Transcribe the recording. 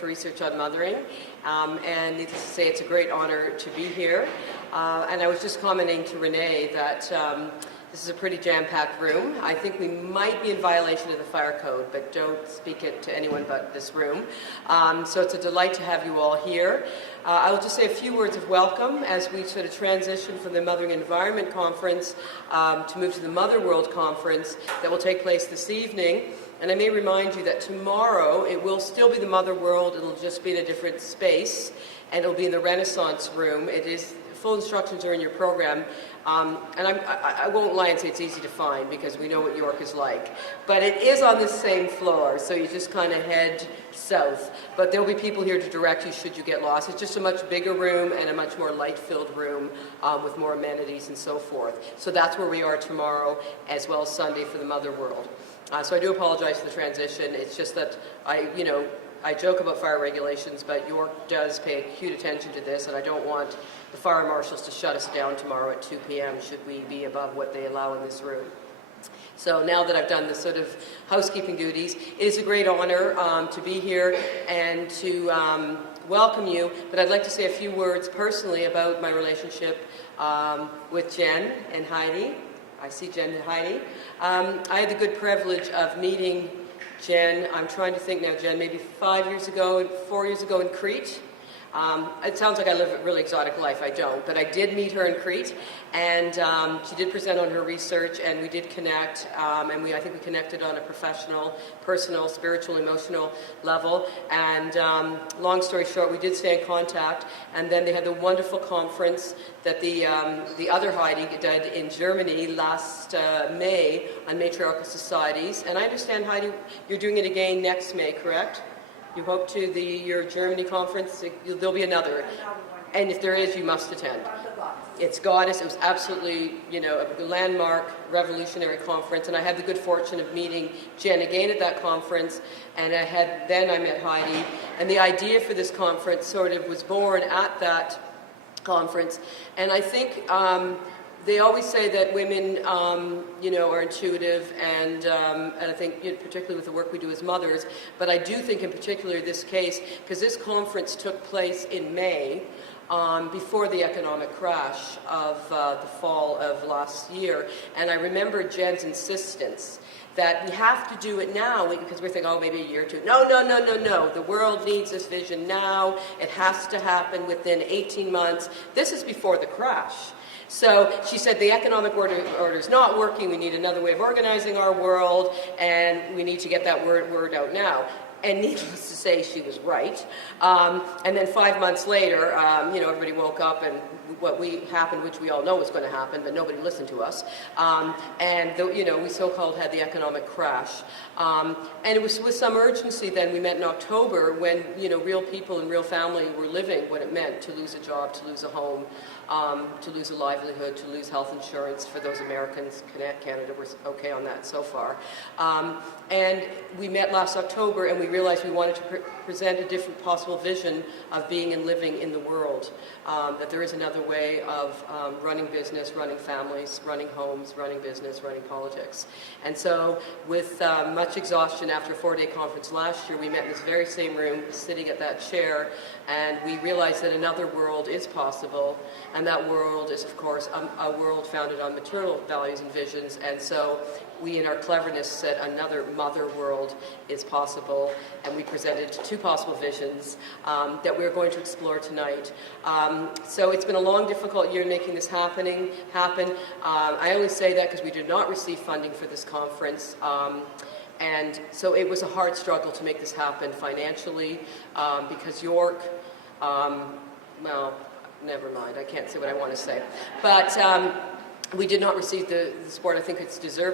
for research on mothering, and needless to say, it's a great honor to be here. And I was just commenting to Renee that this is a pretty jam-packed room. I think we might be in violation of the fire code, but don't speak it to anyone but this room. So it's a delight to have you all here. I will just say a few words of welcome as we sort of transition from the Mothering Environment Conference to move to the Mother World Conference that will take place this evening. And I may remind you that tomorrow it will still be the Mother World. It'll just be in a different space, and it'll be in the Renaissance Room. It is, full instructions are in your program. And I won't lie and say it's easy to find because we know what York is like. But it is on the same floor, so you just kind of head south. But there'll be people here to direct you should you get lost. It's just a much bigger room and a much more light-filled room with more amenities and so forth. So that's where we are tomorrow, as well as Sunday for the Mother World. So I do apologize for the transition. It's just that I joke about fire regulations, but York does pay acute attention to this, and I don't want the fire marshals to shut us down tomorrow at 2 p.m. should we be above what they allow in this room. So now that I've done the sort of housekeeping duties, it is a great honor to be here and to welcome you, but I'd like to say a few words personally about my relationship with Jen and Heidi. I see Jen and Heidi. I had the good privilege of meeting Jen, I'm trying to think now, Jen, maybe 4 years ago in Crete. It sounds like I live a really exotic life. I don't, but I did meet her in Crete, and she did present on her research, and we did connect, and I think we connected on a professional, personal, spiritual, emotional level, and long story short, we did stay in contact, and then they had the wonderful conference that the other Heidi did in Germany last May on Matriarchal Societies, and I understand, Heidi, you're doing it again next May, correct? You hope to your Germany conference, there'll be another. And if there is, you must attend. It's Goddess. It was absolutely, a landmark, revolutionary conference. And I had the good fortune of meeting Jen again at that conference. And then I met Heidi. And the idea for this conference sort of was born at that conference. And I think they always say that women, are intuitive, and I think, particularly with the work we do as mothers, but I do think in particular this case, because this conference took place in May, before the economic crash of the fall of last year, and I remember Jen's insistence that we have to do it now, because we're thinking, oh, maybe a year or two. No. The world needs this vision now. It has to happen within 18 months. This is before the crash. So she said the economic order is not working, we need another way of organizing our world, and we need to get that word out now. And needless to say, she was right. And then 5 months later, everybody woke up and happened, which we all know was going to happen, but nobody listened to us. We so-called had the economic crash. And it was with some urgency then we met in October when, real people and real family were living what it meant to lose a job, to lose a home, to lose a livelihood, to lose health insurance for those Americans. Canada was okay on that so far. And we met last October and we realized we wanted to present a different possible vision of being and living in the world. That there is another way of running business, running families, running homes, running business, running politics. And so with much exhaustion after a 4-day conference last year, we met in this very same room, sitting at that chair, and we realized that another world is possible, and that world is, of course, a world founded on material values and visions, and so we, in our cleverness, said another mother world is possible, and we presented 2 possible visions that we're going to explore tonight. So it's been a long, difficult year making this happen. I only say that because we did not receive funding for this conference, and so it was a hard struggle to make this happen financially, because York, well, never mind, I can't say what I want to say. But we did not receive the support I think it's deserved.